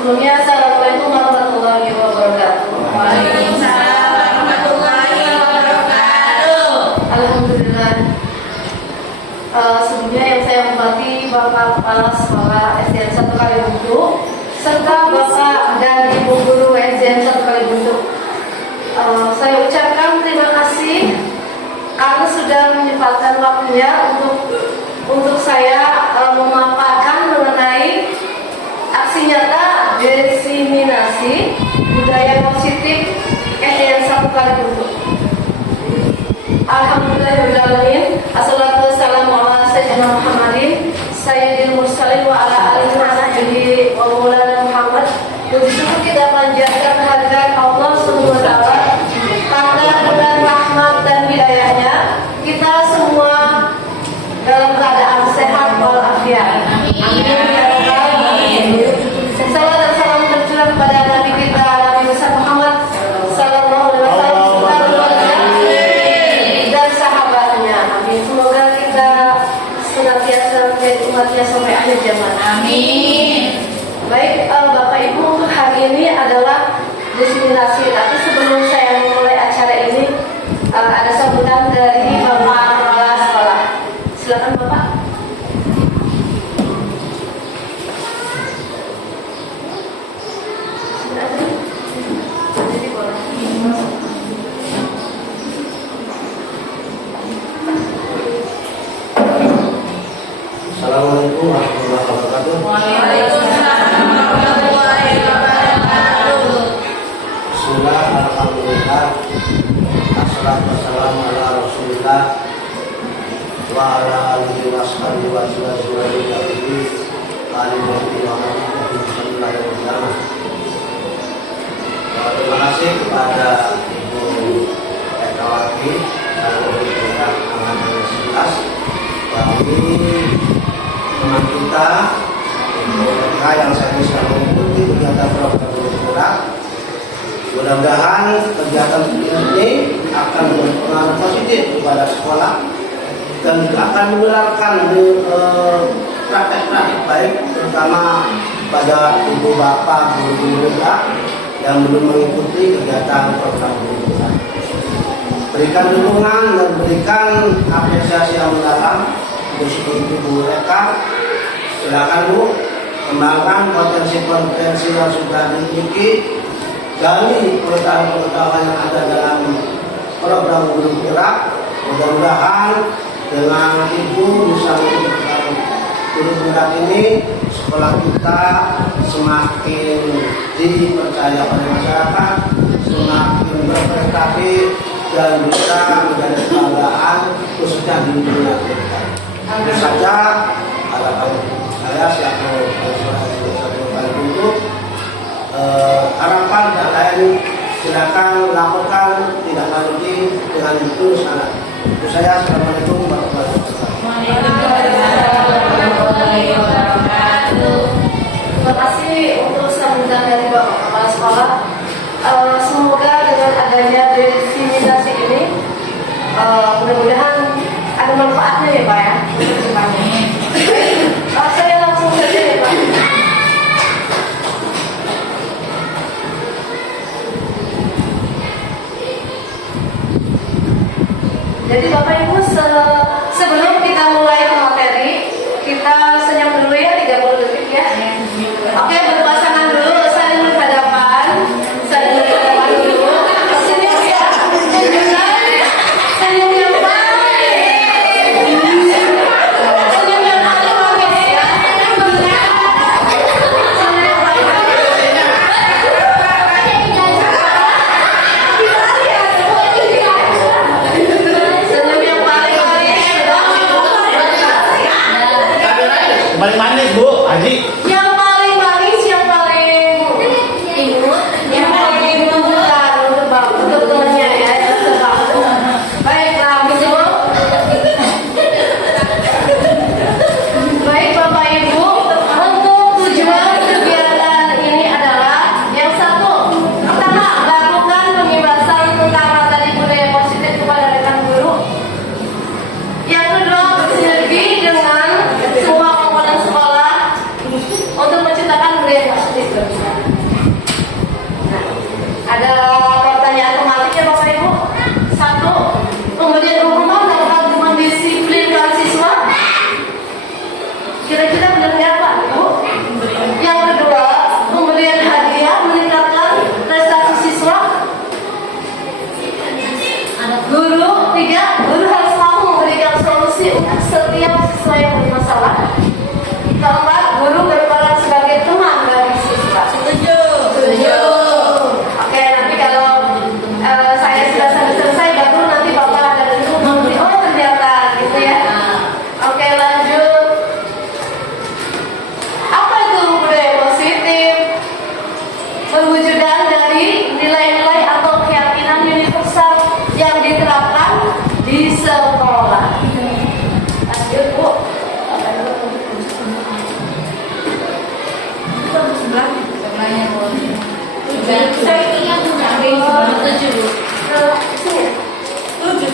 Sebelumnya, Assalamualaikum warahmatullahi wabarakatuh. Waalaikumsalam warahmatullahi wabarakatuh. Alhamdulillah. Sebelumnya yang saya hormati Bapak Kepala Sekolah SDN 1 Kalibuntu serta Bapak dan Ibu Guru SDN 1 Kalibuntu. Saya ucapkan terima kasih karena sudah menyempatkan waktunya untuk saya memaparkan mengenai aksi nyata diseminasi budaya positif SDN 1 Kalibuntu. Alhamdulillahirrahmanirrahim. Assalatu wassalamu ala sayyidina Muhammadin sayyidil mursalin wa ala alihi wa sahbihi wa maulana Muhammad. Puji syukur kita panjatkan kehadiran Allah Subhanahu wa taala karena dengan rahmat dan hidayahnya kita semua dalam keadaan sehat walafiat. Amin ya rabbal alamin. Salawat dan salam tercurah kepada Nabi kita Nabi besar Muhammad sallallahu alaihi wasallam dan sahabatnya. Amin. Semoga kita senantiasa menjadi umatnya sampai akhir zaman. Amin. Baik, Bapak Ibu, untuk hari ini adalah diseminasi. Tapi sebelum saya memulai acara ini, ada sambutan dari Bapak Kepala Sekolah. Silakan Bapak. Assalamualaikum warahmatullahi wabarakatuh. Waalaikumsalam warahmatullahi wabarakatuh. Bismillah, alhamdulillah. Assalatu wassalamu ala rasulillah wa ala alihi wa sahbihi wa sallam. Terima kasih kepada Ibu Ekawati dan Pimpinan Angkatan 11 kami teman kita mereka yang saya bisa mengikuti kegiatan program bergerak. Mudah-mudahan kegiatan ini akan berpengaruh positif kepada sekolah dan juga akan menularkan praktek-praktek baik, terutama pada ibu bapak guru kita yang belum mengikuti kegiatan program bergerak. Berikan dukungan dan berikan apresiasi yang mendalam untuk ibu mereka. Silakan Bu, kembangkan potensi-potensi yang sudah dimiliki, gali pengetahuan yang ada dalam program guru gerak. Mudah-mudahan dengan Ibu bisa mengikuti guru gerak ini, sekolah kita semakin dipercaya oleh masyarakat, semakin berprestasi dan bisa menjadi kebanggaan khususnya di dunia kita. Itu saja harapan saya selaku satu kali untuk harapan dan lain silakan lakukan tidak lanjuti dengan tulus anak. Itu saya. Assalamualaikum warahmatullahi wabarakatuh. Terima kasih untuk sambutan dari Bapak Kepala Sekolah. Semoga dengan adanya diseminasi ini mudah-mudahan ada manfaatnya ya Pak ya. Saya langsung saja ya Pak. Jadi Bapak Ibu, sebelum kita mulai ke materi, kita senyum dulu ya 30 detik ya. Oke, berpasangan dulu, saling berhadapan, dulu. Senyum ya, senyum yang baik, senyum yang manis ya. Senyum yang paling manis. Paling manis Bu, Haji. Yang paling manis, yang paling imut, yang paling imut bukan untuk bapak, untuk temannya ya, untuk bapak. Baiklah, Bu. Baik Bapak Ibu, untuk tujuan kegiatan ini adalah yang satu, pertama melakukan pembebasan tentang materi budaya positif kepada rekan guru. Yang kedua, bersinergi dengan semua komponen sekolah untuk menciptakan budaya positif. Ada pertanyaan tematiknya Bapak Ibu? Satu, pemberian hukuman dapat mendisiplinkan siswa. Kira-kira benar Pak Ibu? Yang kedua, pemberian hadiah meningkatkan prestasi siswa. Guru, tiga, guru harus mampu memberikan solusi untuk setiap siswa yang bermasalah. Keempat, guru berperan sebagai teman bagi siswa. Setuju. Oke, nanti kalau saya sudah sampai selesai, baru nanti Bapak ada dulu memberi, oh ternyata gitu ya. Oke, lanjut. Apa itu budaya positif? Perwujudan dari nilai-nilai atau keyakinan universal yang diterapkan di sekolah. Lanjut, Bu. Sebelahnya boleh. Saya ingat sampai tujuh. Tujuh.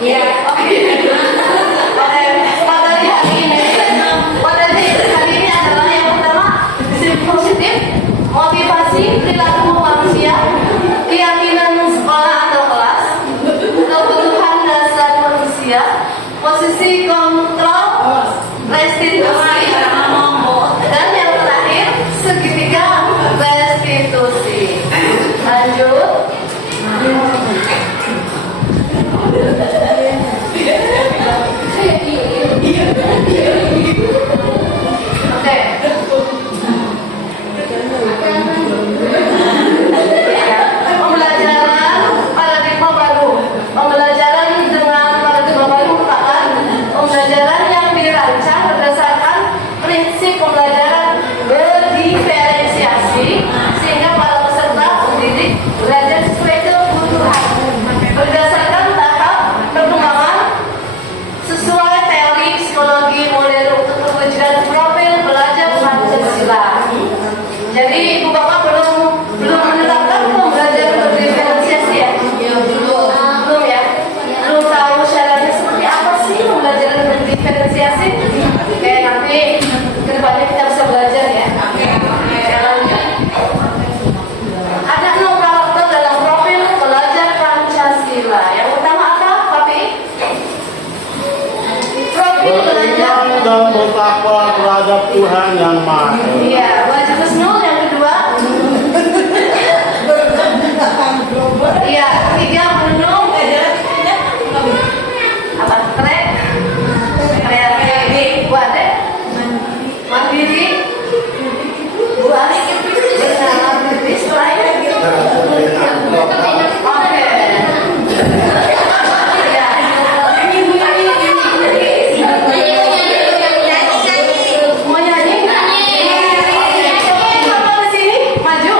Ya. Oke. Materi hari ini adalah yang pertama, disiplin positif, motivasi perilaku manusia, keyakinan sekolah atau kelas, kebutuhan dasar manusia, posisi kontrol, restitusi, dan yang terakhir segitiga restitusi. Lanjut. Oke. Pembelajaran paradigma baru. Pembelajaran dengan paradigma baru merupakan pembelajaran yang dirancang berdasarkan prinsip pembelajaran berdiferensiasi sehingga para peserta pendidik belajar sesuai kebutuhan berdasarkan tahap perkembangan sesuai teori psikologi model untuk perwujudan profil belajar Pancasila. Jadi Ibu Bapak belum menerapkan pembelajaran berdiferensiasi ya? Belum ya? Belum tahu syaratnya seperti apa sih pembelajaran berdiferensiasi? Oke, nanti kedepannya kita bisa belajar ya. Oke, lanjut. Ada 6 karakter dalam profil belajar Pancasila. Yang pertama apa, Papi? Profil belajar. Beriman dan bertakwa terhadap Tuhan yang Maha Esa. Iya, wajib husnul. Yang kedua, iya, ketiga menunjuk apa? Kreatif, wadah, mandiri, buat bernama kritis, lain. Oke. Ya. Mau nyanyi? Coba yang Bapak di sini maju.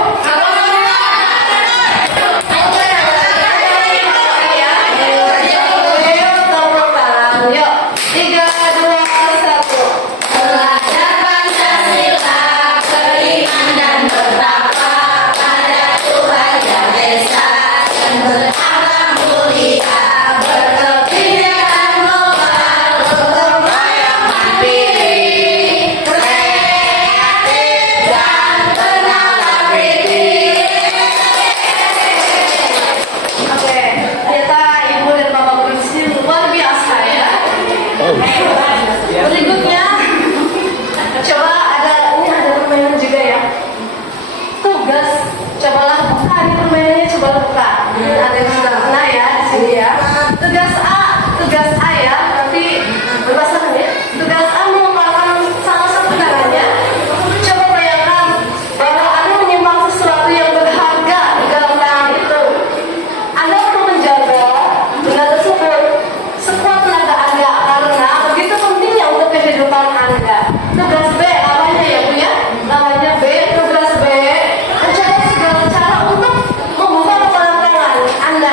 Yuk, 3, 2, 1. Belajar Pancasila, beriman dan bertakwa pada Tuhan Yang Esa, dan berakhlak mulia, berkebijakan global, berupaya mandiri, kreatif dan bernama kritis. Oke, ternyata Ibu dan Bapak guru di sini luar biasa ya. Berikutnya, coba ini ada permainan juga ya. Tugas, cobalah buka ini permainannya, coba buka. Ada yang sudah pernah ya di sini ya. Tugas A ya, tapi berbahasa ya. Tugas A merupakan salah satu caranya. Coba bayangkan bahwa Anda menyimpan sesuatu yang berharga di dalam tangan itu. Anda perlu menjaga benda tersebut sekuat tenaga Anda karena begitu pentingnya untuk kehidupan Anda. Tugas B namanya ya Bu ya? Namanya B, tugas B mencari segala cara untuk membuka kepala tangan Anda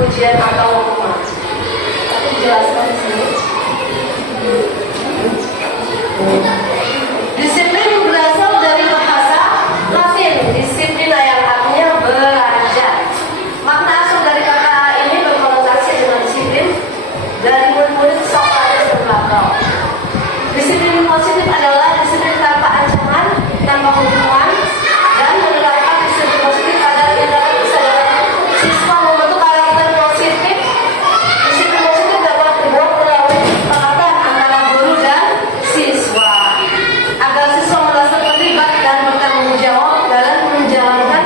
pujian atau hukuman. Tapi dijelaskan di sini. Disiplin berasal dari bahasa Latin, disiplina yang artinya belajar. Makna asal dari kata ini berkonotasi dengan disiplin dari murid-murid Sokrates dan Plato. Disiplin positif adalah disiplin tanpa ancaman, tanpa hukuman, dan menerapkan disiplin positif pada tindakan kesadaran siswa membentuk karakter positif. Disiplin positif dapat dibuat melalui kesepakatan antara guru dan siswa agar siswa merasa terlibat dan bertanggung jawab dalam menjalankan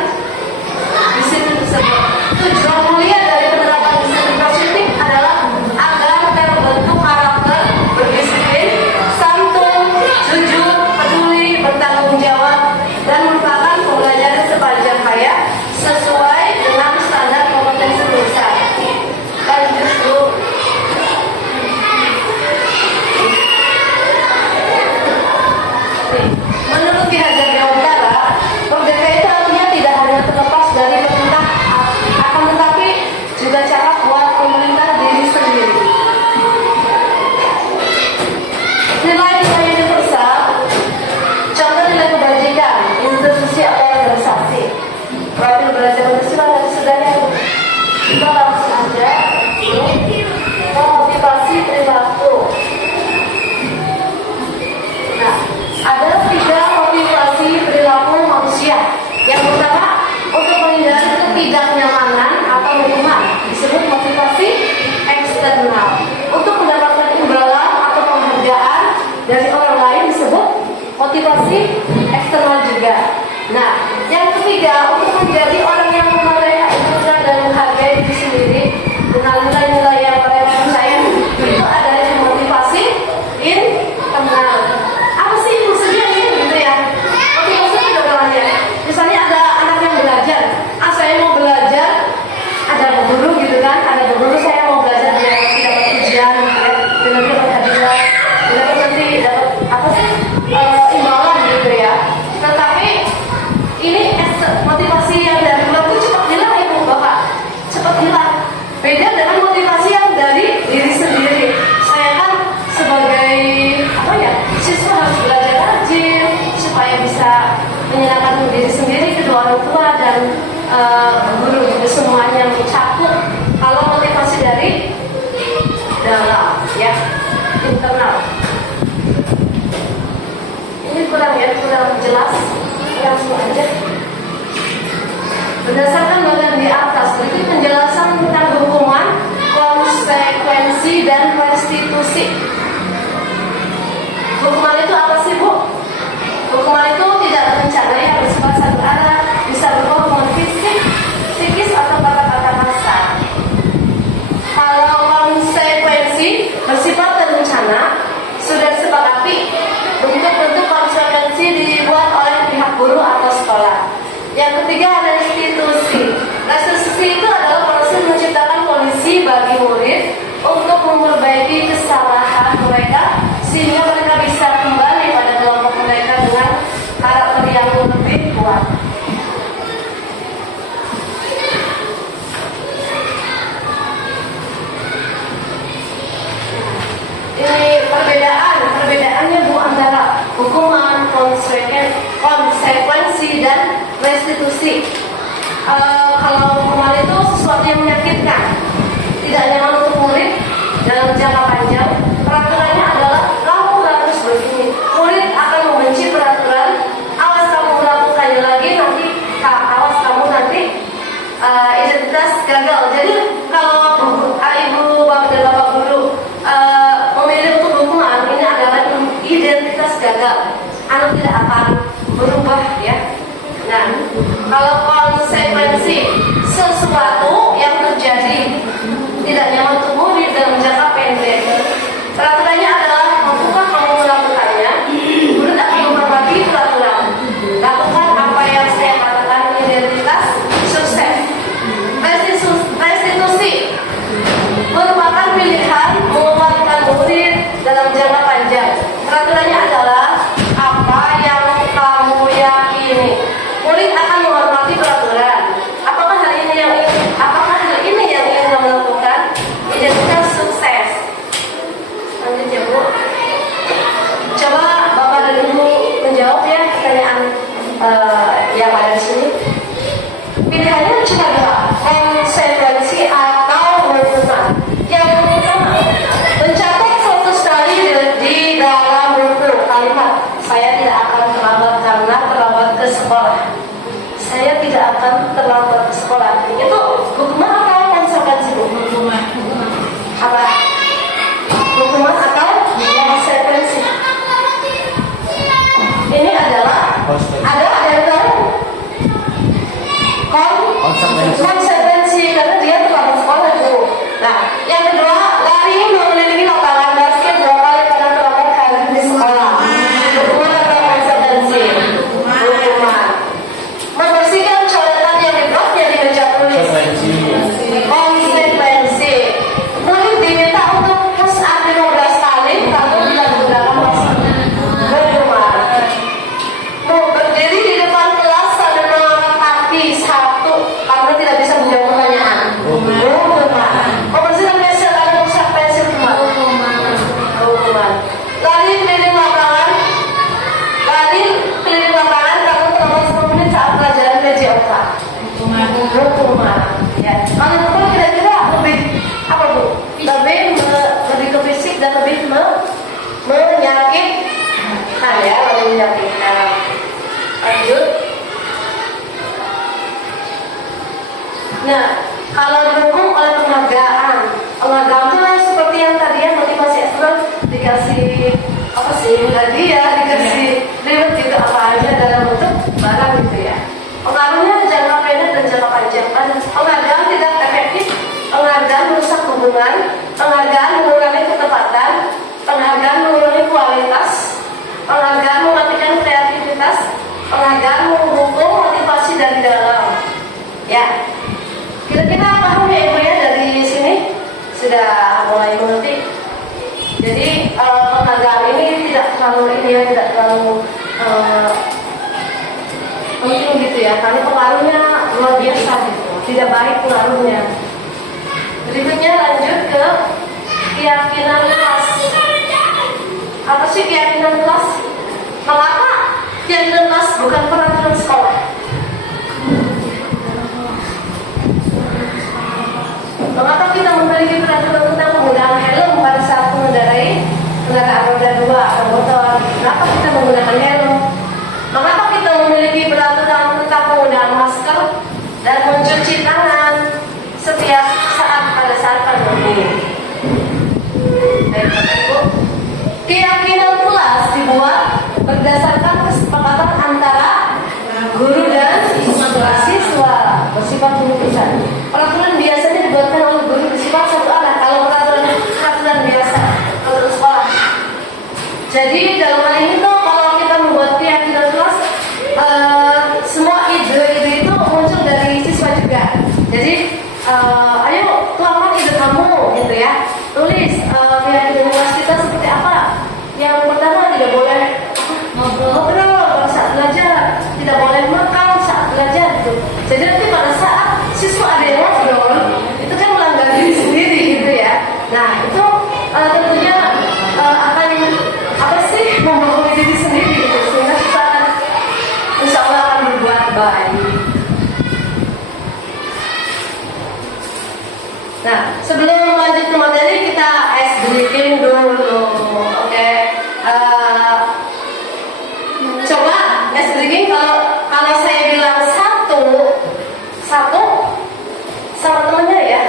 disiplin tersebut. Tujuan mulia dari penerapan disiplin positif adalah agar terbentuk karakter berdisiplin, santun, jujur, peduli, bertanggung jawab, dan merupakan pembelajaran sepanjang hayat sesuai dengan standar kompetensi besar. Dan justru menurut Ki Hajar Dewantara, merdeka itu artinya tidak hanya terlepas dari perintah, akan tetapi juga cara buat pemerintah diri sendiri. Nilai-nilai universal, contoh nilai kebajikan, institusi atau organisasi. Profil belajar Pancasila dari sudahnya kita langsung aja motivasi perilaku. Nah, ada 3 motivasi perilaku manusia. Yang pertama, untuk menghindari ketidaknyamanan atau hukuman, disebut motivasi eksternal. Untuk mendapatkan imbalan atau penghargaan dari orang lain disebut motivasi eksternal juga. Nah, yang ketiga, untuk menjadi orang yang memelihara etika dan menghargai diri sendiri dengan nilai-nilai yang mereka percaya, itu adanya motivasi internal. Apa sih maksudnya ini gitu ya? Motivasi itu namanya. Misalnya ada anak yang belajar, saya mau belajar, ada guru gitu kan, ada guru saya mau belajar biar nanti dapat ujian, biar nanti dapat hadiah, biar nanti dapat apa sih imbalan gitu ya. Tetapi ini motivasi yang dari bulan itu cepat hilang ya Bu Bapak, cepat hilang. Beda dengan motivasi yang dari diri sendiri. Saya kan sebagai apa ya, siswa harus belajar rajin supaya bisa menyenangkan diri sendiri, kedua orang tua dan guru juga semuanya mencakup. Kalau motivasi dari dalam ya, internal. Ini kurang jelas, langsung aja. Berdasarkan bagian di atas, berikut penjelasan tentang hukuman, konsekuensi, dan restitusi. Hukuman itu apa sih Bu? Hukuman itu tidak berencana yang bersifat satu arah, bisa berupa hukuman fisik, psikis, atau kata-kata kasar. Kalau konsekuensi bersifat terencana, sudah disepakati, bentuk-bentuk konsekuensi dibuat oleh pihak guru atau sekolah. Yang ketiga, restitusi. Restitusi itu adalah proses menciptakan kondisi bagi murid untuk memperbaiki kesalahan mereka sehingga mereka bisa kembali pada kelompok mereka dengan karakter yang lebih kuat. Ini perbedaannya Bu antara hukuman, konsekuensi, dan restitusi. Kalau hukuman itu sesuatu yang menyakitkan, tidak nyaman untuk murid dalam jangka panjang. Peraturannya adalah kamu harus begini. Murid akan membenci peraturan. Awas kamu melakukannya lagi, nanti awas kamu nanti identitas gagal. Jadi kalau ibu bapak dan bapak guru memilih untuk hukuman, ini adalah identitas gagal. Anak tidak akan berubah ya. Nah, kalau konsekuensi, sesuatu yang terjadi yang kedua, lari mengelilingi lapangan basket 2 kali pada kelompok hari di sekolah. Hukuman atau konsekuensi? Hukuman. Membersihkan coretan yang dibuatnya di meja tulis. Konsekuensi. Murid diminta untuk push up 15 kali kalau tidak menggunakan masker. Hukuman. Mau berdiri di depan kelas sambil mengangkat kaki 1 karena tidak bisa menjawab pertanyaan. Hukuman. Membersihkan meja lalu rusak pensil teman. Hukuman. Lari keliling lapangan. Lari keliling lapangan kamu selama 10 menit saat pelajaran PJOK. Hukuman. Ya. Kalau hukuman kira-kira lebih apa bu? Lebih ke fisik dan lebih menyakitkan ya, lebih menyakitkan. Lanjut. Nah, kalau didukung oleh penghargaan itu seperti yang tadi ya, motivasi eksternal dikasih apa sih hadiah, dikasih reward juga apa aja dalam bentuk barang gitu ya. Pengaruhnya jangka pendek dan jangka panjang. Penghargaan tidak efektif, penghargaan merusak hubungan, penghargaan mengurangi ketepatan, penghargaan mengurangi kualitas, penghargaan mematikan kreativitas, penghargaan menghukum motivasi dari dalam. Ya, kira-kira paham ya ibu ya dari sini sudah mulai mengerti. Jadi penghargaan ini tidak terlalu penting gitu ya, karena pengaruhnya luar biasa gitu, tidak baik pengaruhnya. Berikutnya lanjut ke keyakinan kelas. Apa sih keyakinan kelas? Mengapa keyakinan kelas bukan peraturan sekolah? Mengapa kita memiliki peraturan tentang penggunaan helm pada saat mengendarai kendaraan roda 2 atau motor? Kenapa kita menggunakan helm? Mengapa kita memiliki peraturan tentang penggunaan masker dan mencuci tangan setiap saat pada saat pandemi? Baik, Bapak Ibu. Keyakinan kelas dibuat berdasarkan kesepakatan antara guru dan siswa bersifat penulisan. Peraturan biasanya dibuatkan oleh guru bersifat satu arah. Kalau peraturan biasa untuk sekolah. Jadi dalam hal ini tuh kalau kita membuat keyakinan kelas, semua ide-ide itu muncul dari siswa juga. Jadi ayo tuangkan ide kamu gitu ya. Tulis keyakinan kelas kita seperti apa. Yang pertama tidak boleh ngobrol saat belajar, tidak boleh makan saat belajar gitu. Jadi nanti pada saat siswa ada yang ngobrol, itu kan melanggar diri sendiri gitu ya. Nah itu tentunya akan apa sih membangun diri sendiri gitu, sehingga kita akan insya Allah akan berbuat baik. Nah sebelum lanjut ke materi kita ice breaking dulu, oke? Coba ice breaking kalau saya bilang satu sama temennya ya,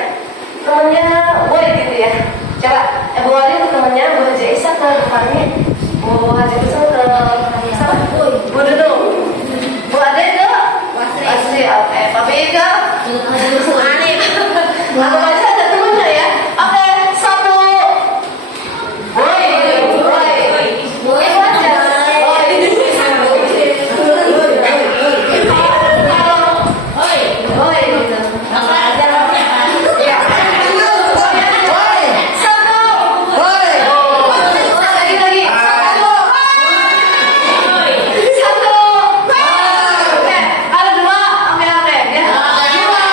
temennya boy gitu ya. Coba Bu Ali ke temennya, Bu Haji Isa ke depannya, Bu Haji Isa ke sama Bu Dudu, Bu Ade ke Asri, oke, Papi ke Ani. Aku aja ada temennya ya. Oke, satu. Boy aja. Boy gitu. Iya. Satu. Lagi. Satu. Oke, ada dua. Oke ya. Dua.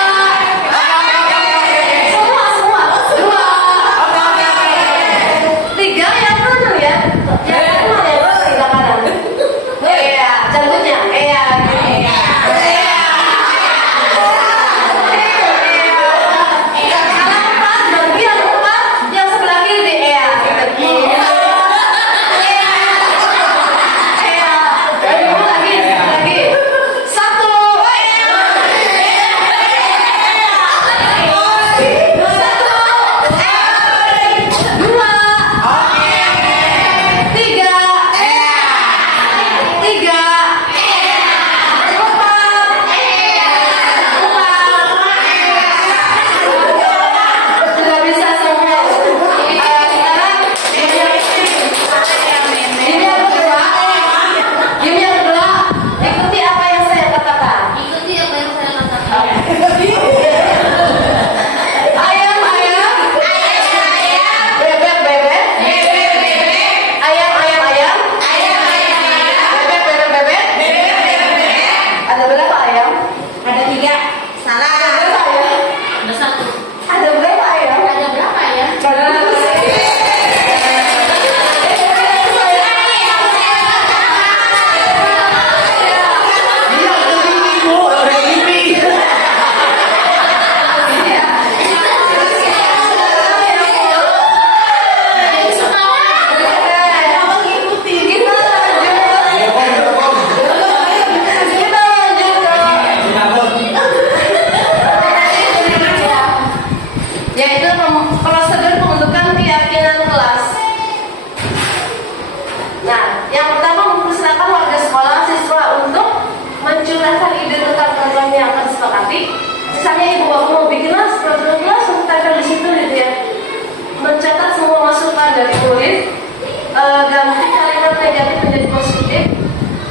mencurahkan ide tentang program yang akan disepakati. Misalnya ibu bapak mau bikin program kelas, tempel di situ gitu ya. Mencatat semua masukan dari murid, ganti kalimat negatif menjadi positif,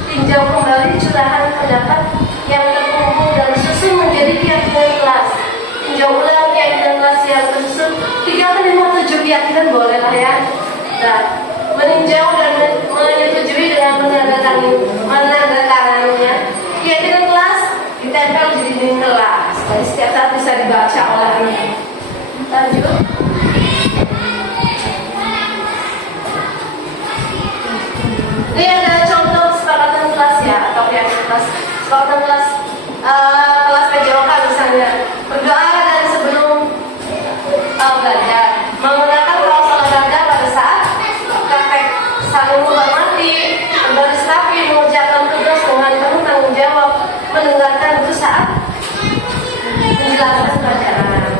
tinjau kembali curahan pendapat yang terkumpul dan susun menjadi keyakinan kelas. Tinjau ulang keyakinan kelas yang tersusun 3 atau 5 7 keyakinan boleh lah ya. Nah, meninjau dan menyetujui dengan menandatanganinya keyakinan kelas ditempel di dinding kelas. Jadi setiap saat bisa dibaca oleh anak. Lanjut. Ini ada contoh kesepakatan kelas ya, atau keyakinan kelas. Kesepakatan kelas kelas PJOK misalnya, berdoa dan sebelum belajar, menggunakan kaos olahraga pada saat praktek, saling menghormati, berbaris rapi, mengerjakan tugas dengan penuh tanggung jawab, mendengarkan itu saat menjelaskan pelajaran.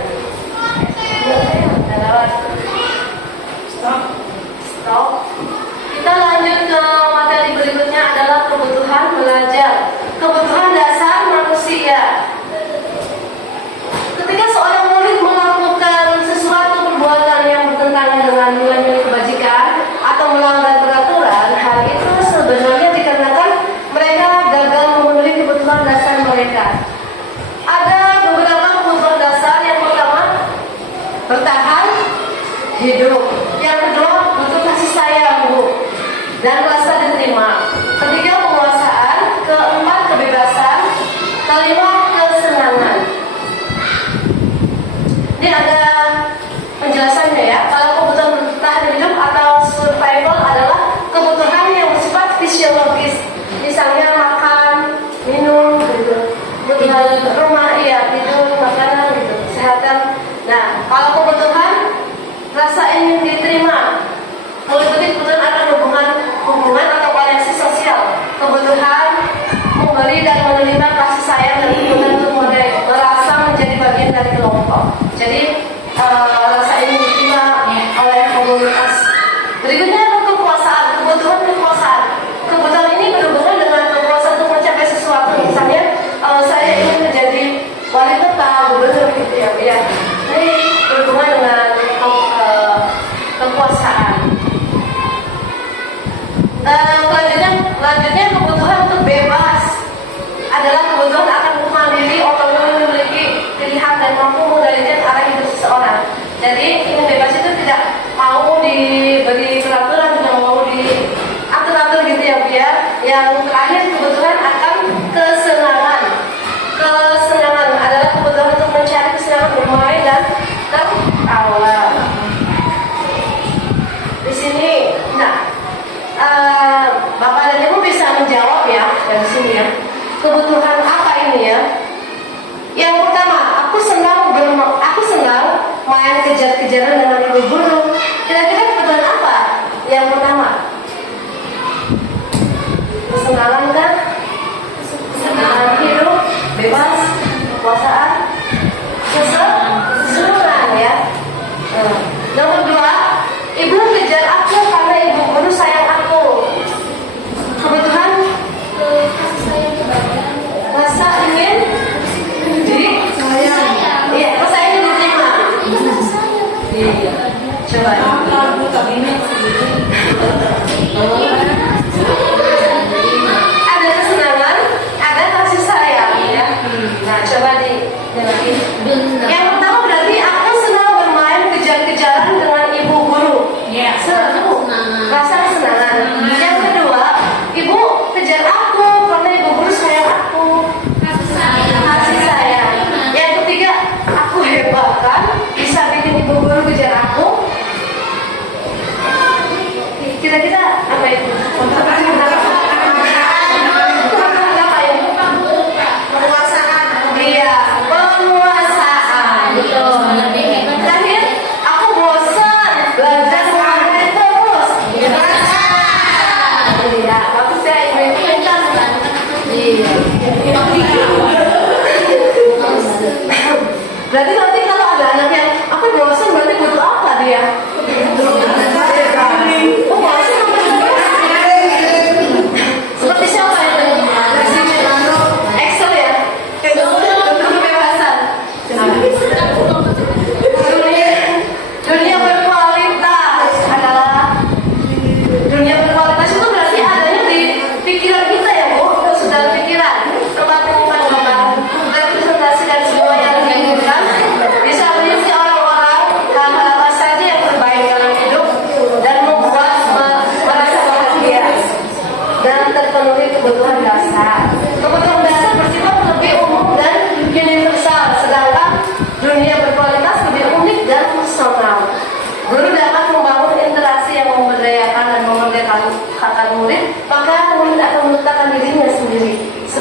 Stop. Kita lanjut ke materi berikutnya adalah kebutuhan belajar, kebutuhan dasar manusia. Ketika seorang murid melakukan sesuatu perbuatan yang bertentangan dengan nilai-nilai kebajikan atau melanggar peraturan, hal itu sebenarnya dikarenakan mereka gagal memenuhi kebutuhan dasar mereka. Ada beberapa kebutuhan dasar. Yang pertama, bertahan hidup. Yang kedua, butuh kasih sayang, Bu, dan rasa diterima. Ketiga, penguasaan. Keempat, kebebasan. Kelima, kesenangan. Ini ada penjelasannya ya. Kalau kebutuhan bertahan hidup atau survival adalah kebutuhan yang bersifat fisiologis. Misalnya makan, minum, gitu. Rumah, iya, tidur, makanan, gitu. Kesehatan. Nah, kalau kebutuhan rasa ingin diterima, meliputi kebutuhan akan hubungan atau koneksi sosial, kebutuhan memberi dan menerima kasih sayang, dan kebutuhan untuk merasa menjadi bagian dari kelompok. Jadi rasa ingin diterima oleh komunitas. Berikutnya adalah kekuasaan, kebutuhan kekuasaan. Kebutuhan ini berhubungan dengan kekuasaan untuk mencapai sesuatu. Misalnya saya ingin menjadi wali kota, gubernur gitu ya. Ini berhubungan dengan kekuasaan. Selanjutnya kebutuhan untuk bebas adalah kebutuhan akan mandiri, otonomi, memiliki pilihan dan mampu mengendalikan arah hidup seseorang. Jadi ingin bebas itu tidak mau diberi peraturan, tidak mau diatur-atur gitu ya, biar. Yang terakhir, kebutuhan akan kesenangan. Kesenangan adalah kebutuhan untuk mencari kesenangan bermain dan tertawa. Di sini, Bapak dan Ibu bisa menjawab ya dari sini ya. Kebutuhan apa ini ya? Yang pertama, aku senang main kejar-kejaran dengan ibu guru. Kira-kira kebutuhan apa? Yang pertama, kesenangan kan? Kesenangan hidup, bebas, kekuasaan, kesenangan ya. Nomor 2, ibu kejar aku karena ibu guru sayang aku. Kebutuhan rasa ingin iya, rasa ingin diterima. Iya, coba ada kesenangan, ada kasih sayang ya. Nah, coba didengarin. Yang pertama berarti aku senang bermain kejar-kejaran dengan ibu guru. Senang, rasa kesenangan. Yang kedua, ibu kejar aku karena ibu guru sayang aku. Kasih sayang. Yang ketiga, aku hebat kan, bisa bikin ibu guru kejar aku. Kira-kira apa itu?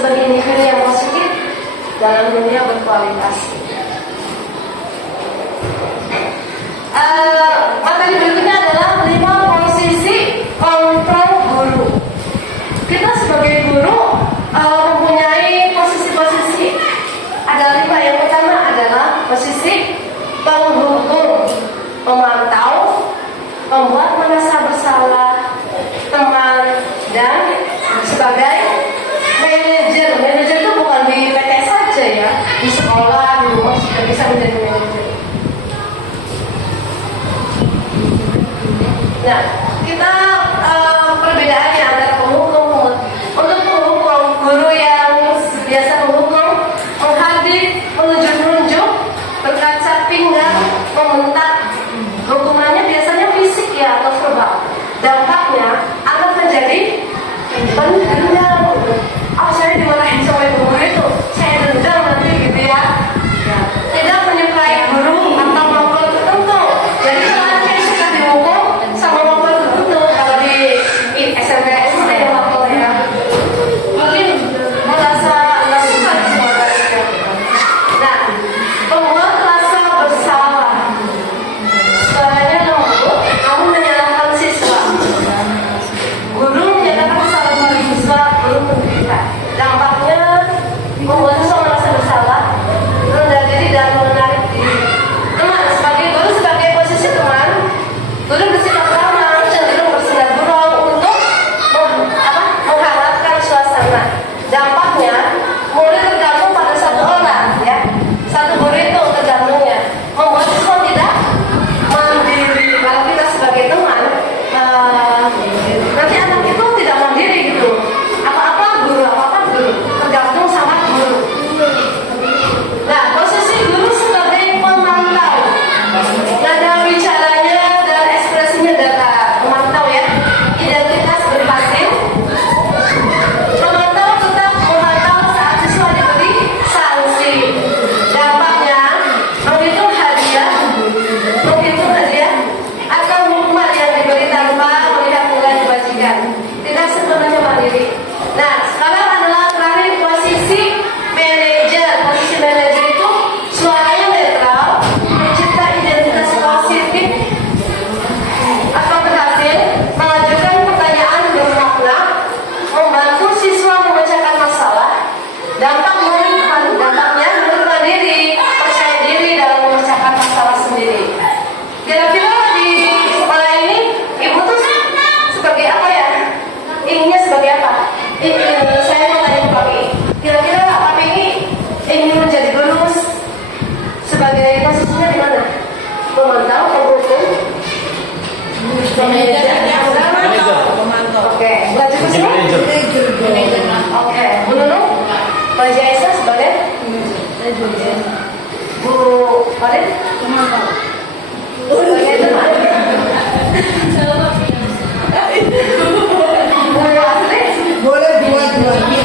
sebagai individu yang positif dalam dunia berkualitas. Materi berikutnya adalah 5 posisi kontrol guru. Kita sebagai guru mempunyai posisi-posisi. Ada 5. Yang pertama adalah posisi penghukum, pemantau, pembuat merasa bersalah, teman, dan sebagai manajer. Manajer itu bukan di PT saja ya, di sekolah, di rumah juga bisa menjadi manajer. Nah, kita perbedaannya antara penghukum. Untuk penghukum, guru yang biasa menghukum, menghadir, menunjuk-nunjuk, berkaca pinggang, membentak. Hukumannya biasanya fisik ya atau verbal. Dampaknya akan menjadi pendendam. Saya dimarahin sama ibu guru itu, saya dendam nanti gitu ya. Tidak menyukai guru atau novel tertentu. Jadi kalau anak yang suka dihukum sama novel tertentu, kalau di SMP SD novel ya, mungkin merasa nggak suka sama mereka. Nah, pembuat rasa bersalah. Suaranya lembut, namun menyalahkan siswa. Guru menyatakan kesalahan pada siswa belum menderita. Dampaknya membuat siswa merasa bersalah, rendah diri dan menarik diri. Teman, sebagai guru, sebagai posisi teman, guru bersikap ramah, cenderung bersinar gurau untuk menghangatkan suasana. Dampaknya murid tergantung pada satu orang, ya. Satu guru itu tergantungnya, membuat siswa tidak mandiri. Kalau kita sebagai teman, nanti anak itu tidak mandiri gitu. Apa-apa guru, tergantung sama guru. Nah, posisi guru sebagai pemantau. Nada bicaranya dan ekspresinya datar. Pemantau ya, identitas berhasil. Pemantau tetap memantau saat siswa diberi sanksi. Dampaknya menghitung hadiah atau hukuman yang diberi tanpa melihat nilai kebajikan. Tidak sepenuhnya mandiri. Nah, sekarang adalah terakhir posisi manajer. Posisi manajer itu suaranya netral, mencipta identitas positif atau berhasil, mengajukan pertanyaan bermakna, membantu siswa memecahkan masalah. Dampaknya murid mandiri, percaya diri dalam memecahkan masalah sendiri. Kira-kira di sekolah ini ibu tuh sebagai apa ya? Ininya sebagai apa? Saya mau tanya ke Pak PI. Kira-kira Pak PI ingin menjadi guru sebagai posisinya di mana? Pemantau, penghukum, manajer. Oke, belajar ke sini? Oke, Bu Nunung, Pak Jaisa sebagai Bu Farid? Sebagai teman. Bu Asri? Boleh dua-duanya.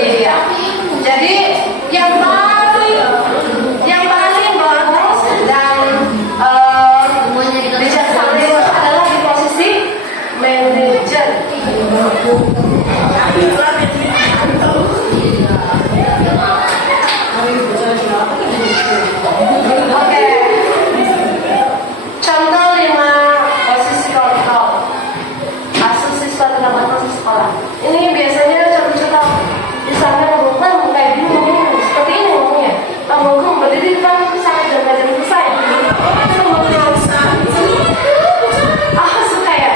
Iya. Jadi yang paling bagus dan bijaksana itu adalah di posisi manajer. Oke. Contoh 5 posisi kontrol. Asuh siswa terhadap proses sekolah. Ini biasanya contoh-contoh misalnya menghukum kayak gini ngomongnya seperti ini ngomongnya. Menghukum berdiri di depan saya dan belajar selesai. Suka ya?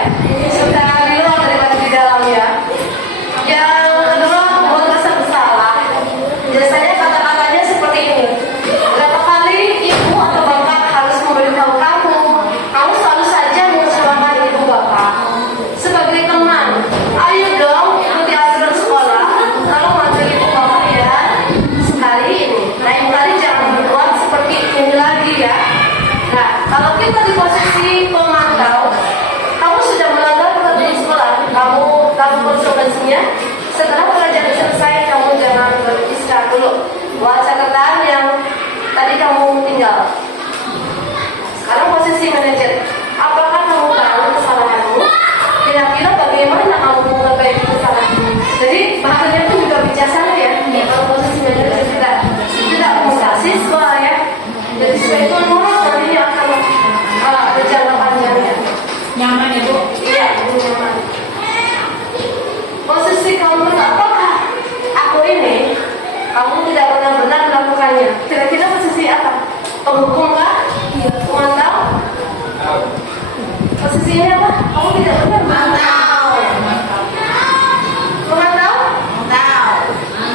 Suka di luar daripada di dalam ya. Yang kedua, membuat rasa bersalah. Biasanya kata-katanya seperti ini. Berapa kali ibu atau bapak harus memberitahu kamu? Kamu selalu saja mengecewakan ibu bapak. Sebagai teman, ayo dong ikuti aturan sekolah. Kalau manggil ibu bapak ya sekali ini. Lain kali jangan berbuat seperti ini lagi ya. Nah, kalau kita di posisi pemantau, kamu sudah melanggar peraturan sekolah. Kamu konsekuensinya. Setelah pelajaran selesai, kamu jangan beristirahat dulu. Buat catatan yang tadi kamu tinggal. Sekarang posisi manajer. Apakah kamu tahu kira-kira bagaimana kamu mau memperbaiki kesalahan ini. Jadi bahasanya pun juga bijaksana ya. Kalau posisi manajer tidak meminta siswa ya. Jadi siswa itu menurut nantinya akan ada jangka panjangnya. Nyaman ya Bu? Iya, nyaman. Posisi kamu apakah aku ini kamu tidak benar-benar melakukannya? Kira-kira posisi apa? Penghukum kah? Pemantau? Posisi ini apa? Kamu tidak benar memantau. Memantau?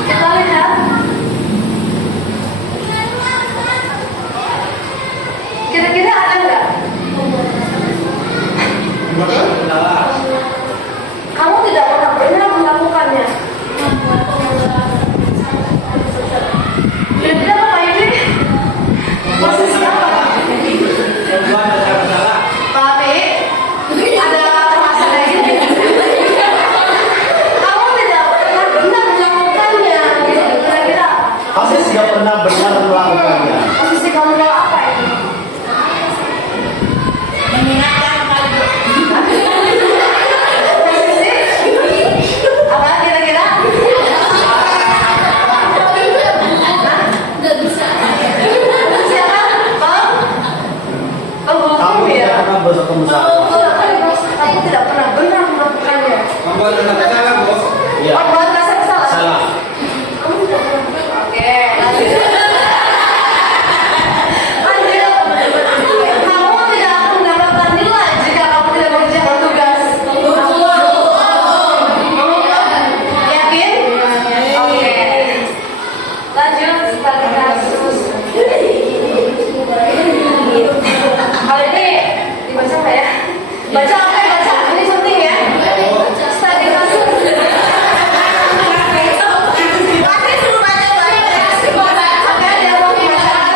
Kita lihat. Kira-kira ada nggak? Kamu tidak pernah benar melakukannya. Kira-kira apa ini? Posisi apa? Tapi ada masalah ini. Kamu tidak pernah benar melakukannya. Gitu. Kira-kira Kamu tidak pernah benar melakukannya. posisi kamu adalah apa itu? Mengingatkan kali Bu. Posisi apa kira-kira? Nggak bisa. Posisi apa? Kamu Penghukum ya. tidak pernah bertemu salah. Kamu tidak pernah benar melakukannya. Membuat anak salah, Bu. Ya, Membuat rasa bersalah. salah. Kamu tidak pernah benar. Oke, lanjut. Lanjut. Kamu tidak akan mendapatkan nilai jika kamu tidak mengerjakan tugas. Yakin? Oke. Lanjut sebagai kasus. Kali ini dibaca nggak ya? Baca apa ya? Baca. Ini penting ya. Studi kasus. Oke, ada yang mau dibacakan?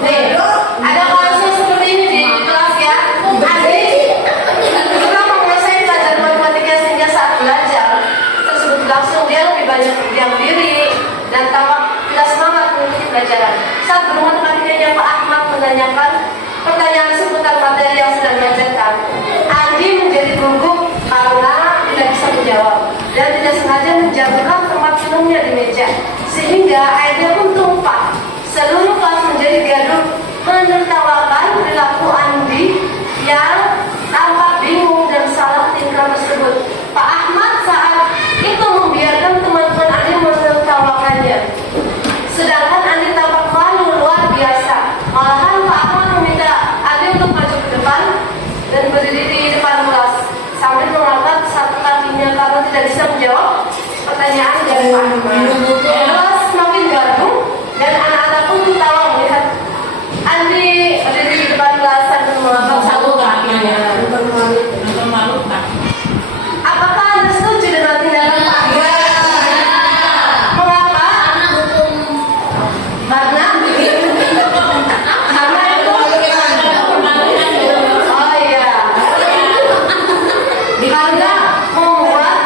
Nih, ada kasus seperti ini di kelas ya. Andi setelah menguasai pelajaran matematika sehingga saat belajar tersebut langsung dia lebih banyak berdiam diri dan tampak tidak semangat mengikuti pelajaran. Saat guru matematikanya Pak Ahmad menanyakan pertanyaan seputar materi yang sedang diajarkan, Andi menjadi gugup karena tidak bisa menjawab dan tidak sengaja menjatuhkan tempat minumnya di meja sehingga airnya pun tumpah. Seluruh kelas menjadi gaduh menertawakan perilaku Andi yang tampak bingung dan salah tingkah tersebut. Pak Ahmad saat itu membiarkan teman-teman Andi menertawakannya. Sedangkan Andi tampak malu luar biasa. Malahan Pak Ahmad meminta Andi untuk maju ke depan dan berdiri di depan kelas sambil mengangkat satu kakinya karena tidak bisa menjawab pertanyaan dari Pak Ahmad. Kelas semakin gaduh dan anak-anak pun tertawa melihat Andi berdiri di depan kelas sambil mengangkat satu kakinya. Nonton malu kan? Apakah Anda setuju dengan tindakan Pak Ahmad? Mengapa? Karena oh iya. Karena membuat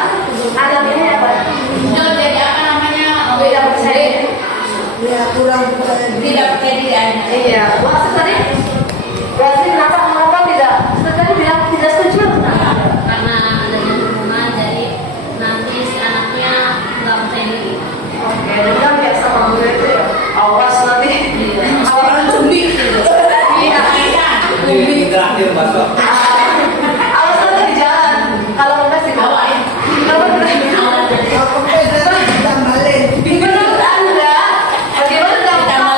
anak ini apa? Jadi apa namanya? Tidak percaya. Ya kurang tidak percaya diri. Iya. Maksud tadi? Berarti kenapa tidak? Tadi bilang tidak setuju. Karena adanya hubungan jadi nanti si anaknya nggak percaya diri. Oke, dan kan biasa ngomong itu ya. Awas nanti. Orang cumi gitu. Iya. Ini terakhir, Mas. Awas nanti di jalan. Kalau enggak sih bawa. Kalau enggak. Menurut Anda, bagaimana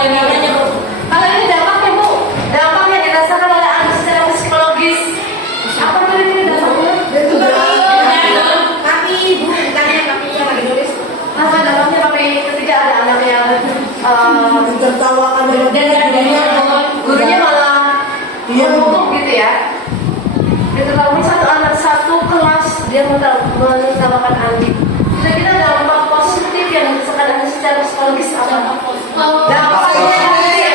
Namanya Bu. kalau ini dampaknya Bu? Dampaknya dirasakan oleh Anda secara psikologis. Apa tadi ini dampaknya? Kaki Bu, bukannya kakinya lagi nulis. Apa dampaknya tapi ketika ada anak yang Tertawakan gurunya malah ngomong gitu ya. Gitu kalau satu kelas dia menertawakan Andi. Kira-kira dampak positif yang dirasakan Andi secara psikologis apa? Dampaknya negatif.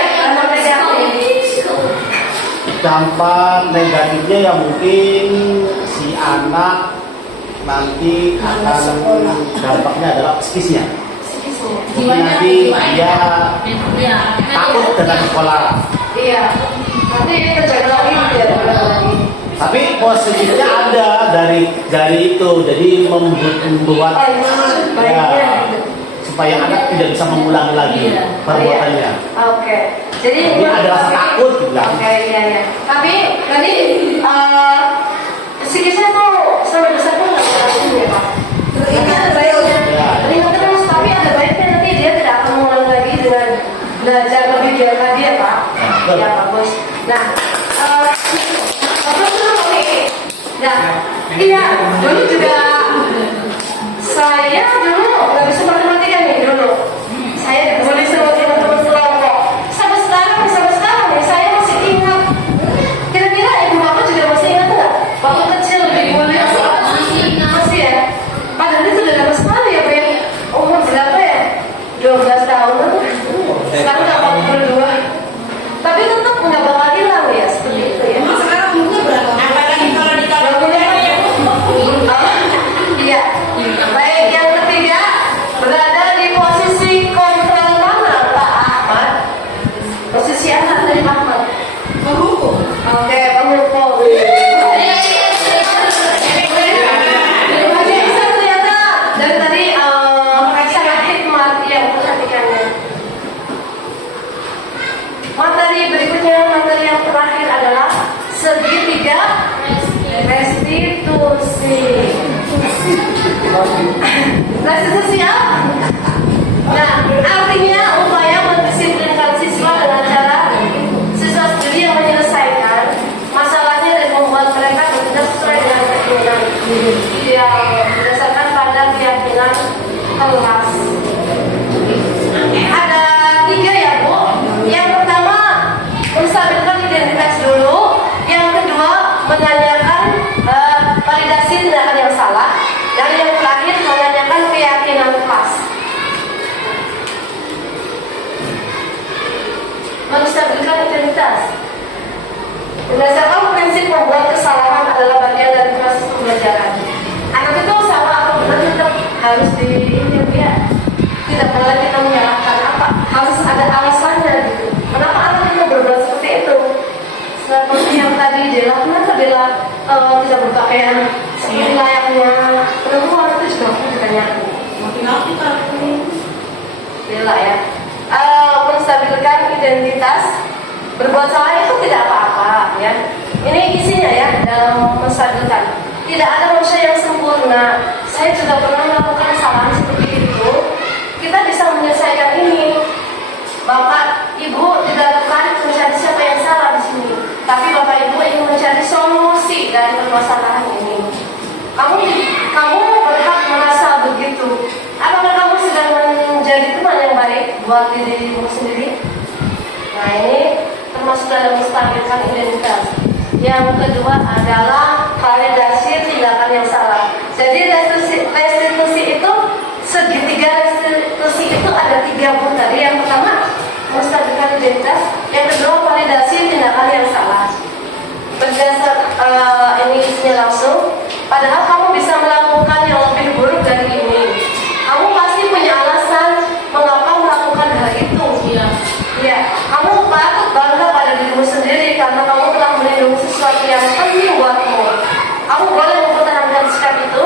Dampak negatifnya ya mungkin si anak nanti akan dampaknya adalah psikisnya. Mungkin nanti dia takut dengan sekolah. Iya. Nanti terjaga lagi gitu ya, terjaga lagi. Tapi positifnya ada dari itu, jadi membuat Oh, itu baiknya. ya, supaya anak tidak bisa mengulang lagi Iya. perbuatannya. Oke. Jadi Jadi ada rasa takut gitu kan. Oke, iya. Tapi tadi psikisnya tuh sampai besar tuh nggak berhasil ya Pak. Teringat baiknya. Ya. Teringat terus, tapi ada baiknya nanti dia tidak akan mengulang lagi dengan belajar lebih giat lagi ya Pak. Betul. Ya bagus. Nah, terus oke. Nah, iya dulu juga saya dulu nggak bisa matematika nih dulu. Saya dibully sama teman-teman kelompok. Sampai sekarang nih saya masih ingat. Kira-kira ibu bapak juga masih ingat nggak? Waktu kecil dibully masih ya. Padahal itu udah lama sekali ya Pak ya. Umur berapa ya? 12 tahun. Sekarang udah 42. Tapi tetap nggak bakal hilang ya seperti itu ya. Emang sekarang umurnya berapa? Apalagi kalau ditolak Iya. Baik, yang ketiga berada di posisi kontrol mana Pak Ahmad? Posisi anak dari Ahmad. menghukum. Oke, penghukum. Jadi bisa ternyata dari tadi sangat hikmat yang memperhatikannya. Materi berikutnya, materi yang terakhir adalah segitiga restitusi. Restitusi apa? Nah, artinya upaya mendisiplinkan siswa dengan cara siswa sendiri yang menyelesaikan masalahnya dan membuat mereka bertindak sesuai dengan keinginan yang berdasarkan pada keyakinan kelas. Ada 3 ya Bu. Yang pertama menstabilkan identitas dulu. Yang kedua menanyakan validasi tindakan yang salah. Dan yang terakhir menanyakan keyakinan kelas. Menstabilkan identitas. Berdasarkan prinsip membuat kesalahan adalah bagian dari proses pembelajaran. Anak itu salah atau benar tetap harus ya. Tidak boleh kita menyalahkan apa. Harus ada alasannya gitu. Kenapa anak itu berbuat seperti itu? Seperti yang tadi Dela, kenapa Dela tidak berpakaian seperti layaknya perempuan, itu juga aku ditanyakan. Makin aku. Dela ya. Menstabilkan identitas. Berbuat salah itu tidak apa-apa ya. Ini isinya ya dalam menstabilkan. Tidak ada manusia yang sempurna. Saya juga pernah melakukan kesalahan seperti itu. Kita bisa menyelesaikan ini. Bapak, Ibu tidak bukan mencari siapa yang salah di sini, tapi Bapak Ibu ingin mencari solusi dari permasalahan ini. Kamu berhak merasa begitu. Apakah kamu sedang menjadi teman yang baik buat dirimu sendiri? Nah, ini termasuk dalam menstabilkan identitas. Yang kedua adalah validasi tindakan yang salah. Jadi restitusi itu segitiga restitusi itu ada 3 pun tadi. Yang pertama menstabilkan identitas, yang kedua validasi tindakan yang salah. Berdasar ini isinya langsung. Padahal kamu bisa melakukan yang lebih buruk dari ini. Kamu pasti punya alasan mengapa melakukan hal itu. Ya, kamu patut bangga pada dirimu sendiri karena kamu telah melindungi sesuatu yang penting buatmu. Kamu boleh mempertahankan sikap itu,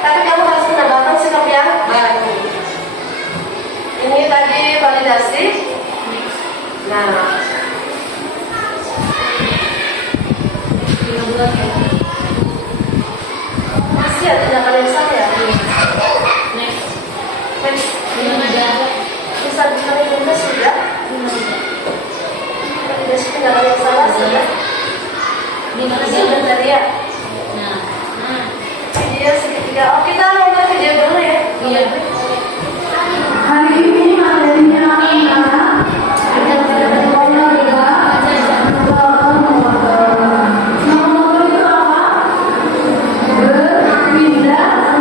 tapi kamu harus menambahkan sikap yang baru. Ini tadi validasi. Nah, masih ada tindakan yang salah ya? Next. Bisa bilang ini sudah. Validasi tindakan yang salah sudah. Sudah tadi ya. Dia segitiga. Oh, kita mulai kerja dulu ya. Iya. Hari ini materinya nomor itu apa? Berpindah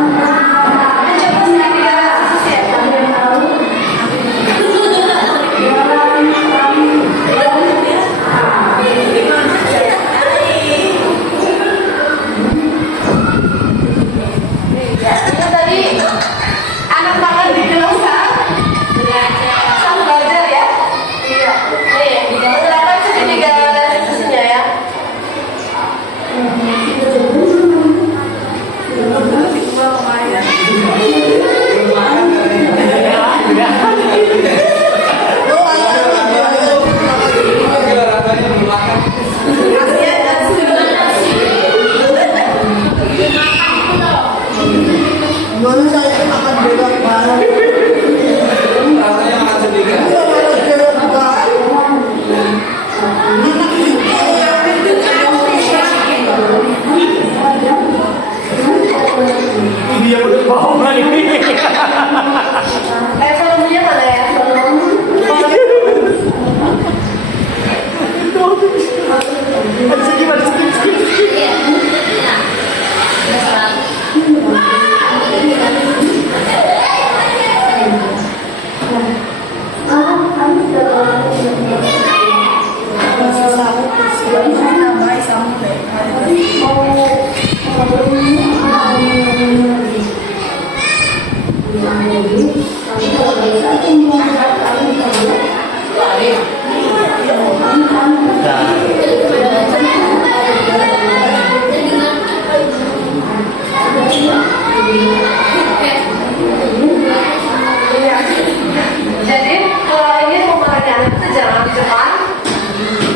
Jadi kalau ingin memarahi anak itu jangan di depan.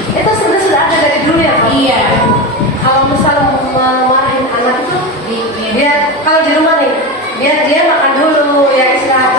Itu sudah ada dari dulu ya Pak? Iya. Kalau misalnya memarahin anak itu, dia kalau di rumah nih, dia makan dulu, ya istirahat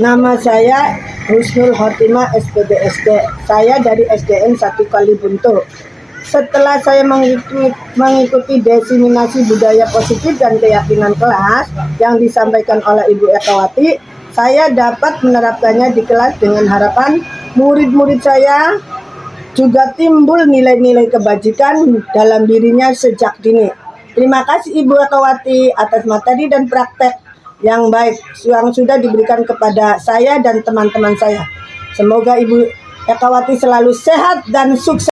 Nama saya Husnul Khotimah SPDSD. Saya dari SDN 1 Kalibuntu. Setelah saya mengikuti diseminasi budaya positif dan keyakinan kelas yang disampaikan oleh Ibu Ekawati, saya dapat menerapkannya di kelas dengan harapan murid-murid saya juga timbul nilai-nilai kebajikan dalam dirinya sejak dini. Terima kasih Ibu Ekawati atas materi dan praktek yang baik yang sudah diberikan kepada saya dan teman-teman saya. Semoga Ibu Ekawati selalu sehat dan sukses.